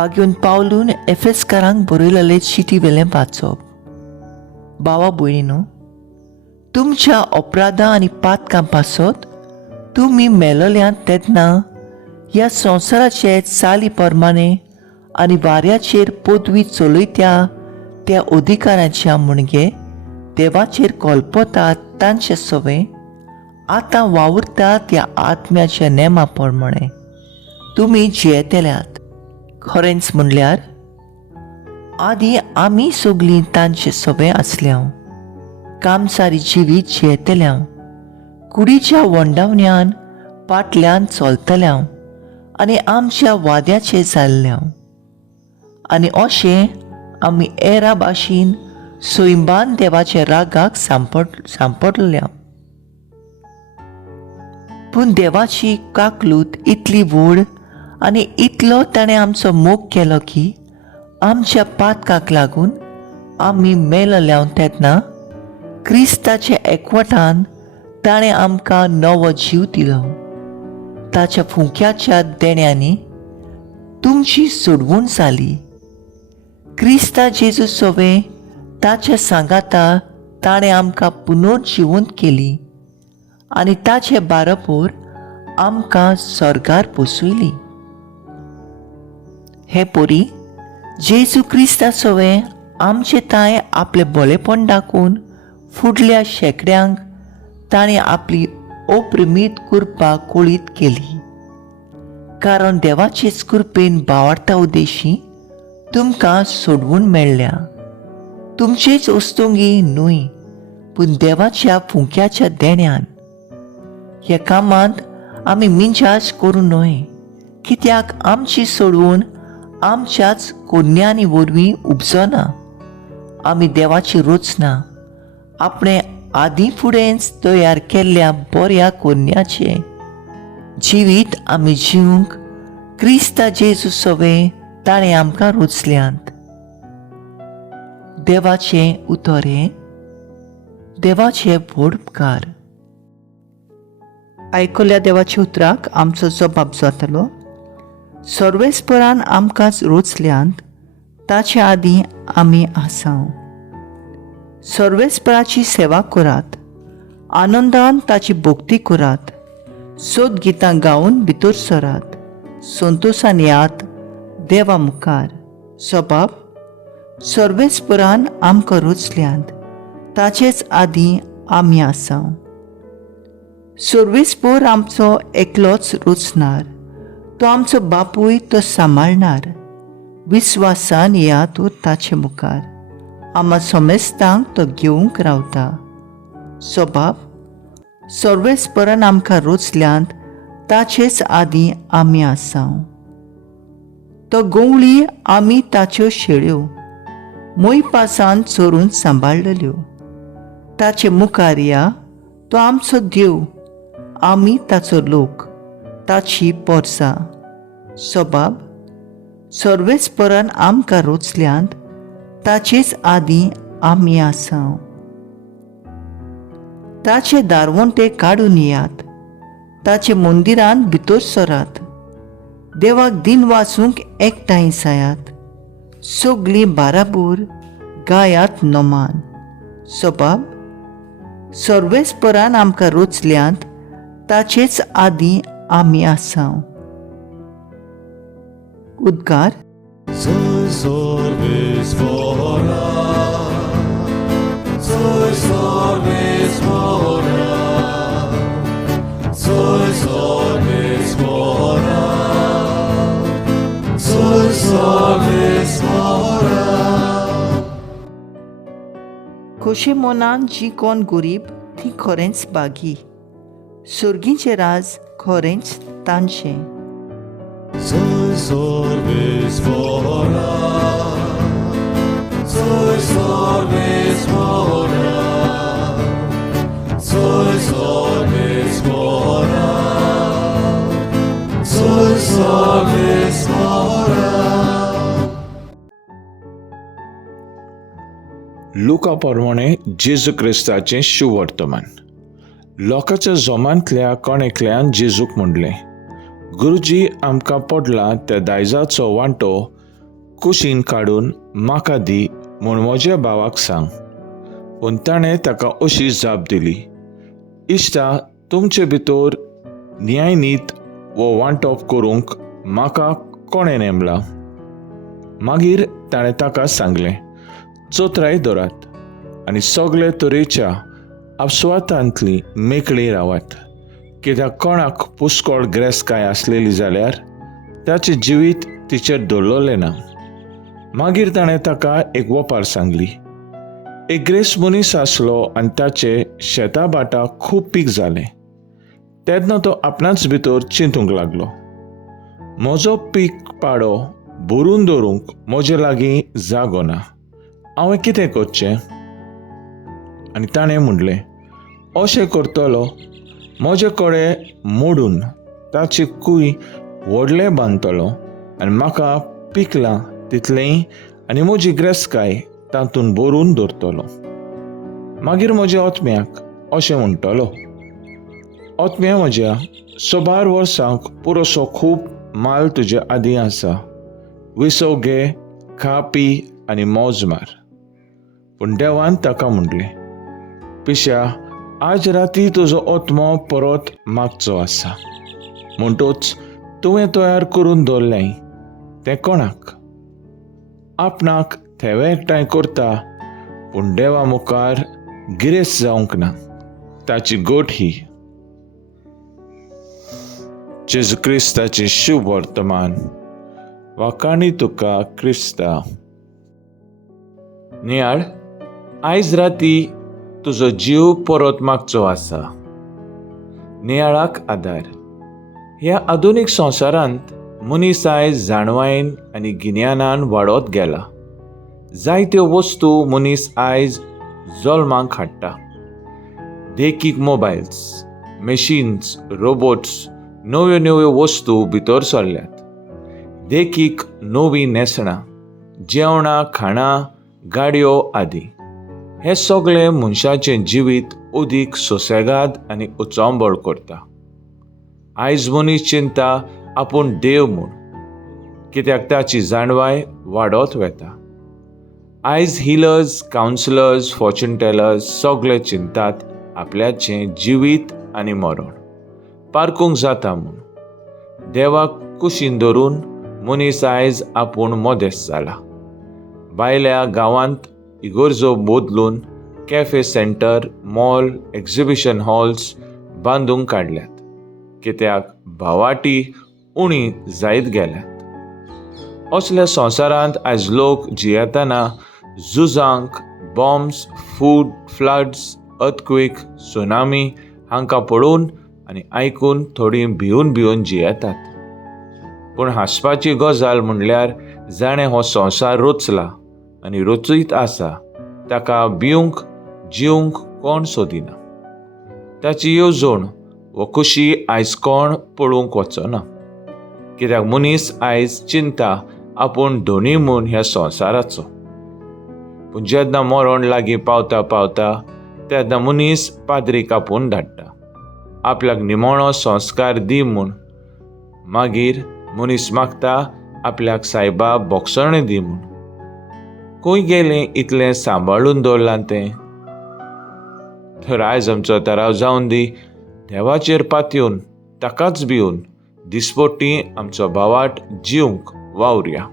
पाग्यून पावलून एफेसकारांक बरयलेले चिटी वेलें वाचप. भावा भयणीनो, तुमच्या अपराधां आनी पातकां पासत तुमी मेलोल्यांत तेन्ना ह्या संवसाराचे चाली प्रमाणे आनी वाऱ्याचेर पदवी चलयत्या त्या अधिकाऱ्याच्या म्हणगे देवाचेर कॉल्पतात तांचे सवे आतां वावुरतात त्या आत्म्याच्या नेमा प्रमाणे तुमी जियेतेल्यात. खरेंच म्हणल्यार आदी आमी सगळीं तांचे सवे आसल्या, कामसारी जिवीत जियेतेल्या, कुडीच्या वंडावण्यान पाटल्यान चलतल्या आनी आमच्या वाद्याचे जाल्ल्या. आनी अशें आमी एरा भाशेन सैबान देवाच्या रागाक सांपडल्या. पूण देवाची काकलूत इतली व्हड आनी इतलो ताणें आमचो मोग केलो की आमच्या पातकाक लागून आमी मेलल्या तेन्ना क्रिस्ताच्या एकवटान ताणें आमकां नवो जीव दिलो. ताच्या फुंक्याच्या देण्यांनी तुमची सोडवूण जाली. क्रिस्ता जेजू सवे ताच्या सांगाता ताणें आमकां पुनर्जिवंत केली आनी ताचे बाराबर आमकां स्वर्गार पोसयली. हे पोरी, जेजू क्रिस्ता सवे आमचे ताय आपले बळेपण दाखोवन फुडल्या शेंकड्यांक ताणें आपली अप्रमीत कृपा कोळीत केली. कारण देवाचेच कृपेन भावार्था उद्देशी तुमकां सोडवून मेळ्ळ्या. तुमचेच वस्तुंगी न्हय, पूण देवाच्या फुंक्याच्या देण्यान. ह्या कामांत आमी मिंजास करूं न्हय, कित्याक आमची सोडवूण आमच्याच कोन्यांनी वरवीं उपजना. आमी देवाची रचना, आपणे आदीं फुडेंच तयार केल्ल्या बऱ्या कोन्याचे जिवीत आमी जिवंक क्रिस्ता जेजू सवे ताणें आमकां रचल्यांत. देवाचें उतोरें, देवाचे व्हड उपकार. आयकल्या देवाच्या उतराक आमचो जबाब जातलो. सर्वेस्परान आमकांच रचल्यांत, ताचे आदीं आमी आसां. सर्वेस्पराची सेवा करात, आनंदान ताची भक्ती करात, सोद गितां गावन भितर सरात, संतोशान यात देवा मुखार. जबाब: सर्वेस्परान आमकां रचल्यांत, ताचेच आदीं आमी आसां. सर्वेस्पर आमचो एकलोच रचणार, तो आमचो बापूय तो सांबाळणार. विस्वासान या तो ताचे मुखार, आम्हा समेस्तांक तो घेवंक रावता. जबाब: सर्वेस्परान आमकां रचल्यांत, ताचेच आदीं आमी आसां. तो गवळी आमी ताच्यो शेळ्यो, मोयपासान चोरून सांबाळलेल्यो. ताचे मुखार या, तो आमचो देव, आमी ताचो लोक, ताची पोरसां. जबाब: सर्वेस्परान आमकां रचल्यांत, ताचेच आदीं आमी आसां. ताचे दारवंटे काडून यात, ताचे मंदिरांत भितर सरात. देवाक दिन वाचूंक एकठांय जायात, सगळीं बाराबर गायात नोमान. जबाब: सर्वेस्परान आमकां रचल्यांत, ताचेच आदीं आमी आसां. उद्गार. खोशे मोनान जी कोण गरीब ती खरेंच बागी. सुर्गीचें राज खरेंच तांचें. लुका प्रमाणे जेजू क्रिस्ताचें शुवर्तमान. लोकांच्या जोमांतल्या कोण एकल्यान जेजूक म्हणलें, गुरुजी, आमकां पडला त्या दायजाचो वांटो कुशीन काडून म्हाका दी म्हूण म्हज्या भावाक सांग. पूण ताणें ताका अशी जाप दिली, इश्टा, तुमचे भितर न्यायनीत वो वांटप करूंक म्हाका कोणें नेमला. मागीर ताणें ताका सांगलें, चोत्राय दवरात आनी सगळे तरेच्या आपसुवातांतली मेकळी रावात, कित्याक कोणाक पुस्कळ गिरेस्तकाय आसलेली जाल्यार ताचें जिवीत तिचेर दवरलेलें ना. मागीर ताणें ताका एक वोपार सांगली. एक गिरेस्त मनीस आसलो आनी ताचे शेता बाटा खूब पीक जालें. तेन्ना तो आपणाच भितर चिंतूंक लागलो, म्हजो पीक पाडो भरून दवरूंक म्हजे लागीं जागो ना, हांवें कितें करचें? आनी ताणें म्हणलें, अशें करतलो, म्हजे कडेन मोडून ताची कूय व्हडलें बांदतलो आनी म्हाका पिकलां तितलेंय आनी म्हजी गिरेस्तकाय तातूंत भरून दवरतलो. मागीर म्हज्या ओतम्याक अशें म्हणटलो, ओतम्या म्हज्या, 100 वर्सांक पुरोसो खूब माल तुजे आदीं आसा, विसव घे, खा पी आनी मौज मार. पूण देवान ताका म्हणलें, पिश्या, आज राती तुजो ओतमो परत मागचो आसा. म्हणटूच तुवें तयार करून दवरलें तें कोणाक? आपणाक थेवे एकठांय करता, पूण देवा मुखार गिरेस्त जावंक ना. ताची गोट ही. जेजू क्रिस्ताचें शुभ वर्तमान. वाकाणी तुका क्रिस्ता. नियाळ, आयज राती तुजो जीव परत मागचो आसा. नियाळाक आदार. ह्या आधुनीक संवसारांत मनीस आयज जाणवायेन आनी गिन्यानान वाडत गेला. जायत्यो वस्तू मनीस आयज जल्माक हाडटा. देखीक मोबायल्स, मॅशिन्स, रोबोट्स, नव्यो नव्यो वस्तू भितर सरल्यात. देखीक नवीं नेसणां, जेवणां, खाणां, गाडयो आदी. हें सगळें मनशाचें जिवीत अदीक सुसेगाद आनी उचांबळ करता. आयज मनीस चिंता आपूण देव म्हूण, कित्याक ताची जाणवाय वाडत वता. आयज हिलर्स, कावन्सिलर्स, फॉर्च्यून टेलर्स सगळे चिंतात आपल्याचें जिवीत आनी मरण पारकूंक जाता म्हूण. देवाक कुशीन धरून मनीस आयज आपूण मोदेस्त जाला. भायल्या गांवांत इगर्जो बदलून cafe centre, mall, exhibition halls बांदूंक काडल्यात, कित्याक भावाटी उणी जायत गेल्यात. असल्या संवसारांत आयज लोक जियेतना झुजांक, bombs, food, floods, earthquake, tsunami हांकां पळोवन आनी आयकून थोडीं भिवन भिवन जियेतात. पूण हांसपाची गजाल म्हणल्यार जाणें हो संवसार रचला आनी रचीत आसा ताका भिवंक जिवंक कोण सोदिना. ताची येवजण व खुशी आयज कोण पळोवंक वचना, कित्याक मनीस आयज चिंता आपूण धोनी म्हूण ह्या संवसाराचो. पूण जेन्ना मरण लागीं पावता पावता तेन्ना मनीस पाद्रीक आपूण धाडटा, आपल्याक निमणो संस्कार दी म्हूण. मागीर मनीस मागता आपल्याक सायबा बोगसणें दी म्हूण. खंय गेलें इतलें सांबाळून दवरलां तें? तर आयज आमचो तराव जावन दी देवाचेर पातयेवन ताकाच भिवन दिसपट्टी आमचो भावाट जिवंक वावुरया.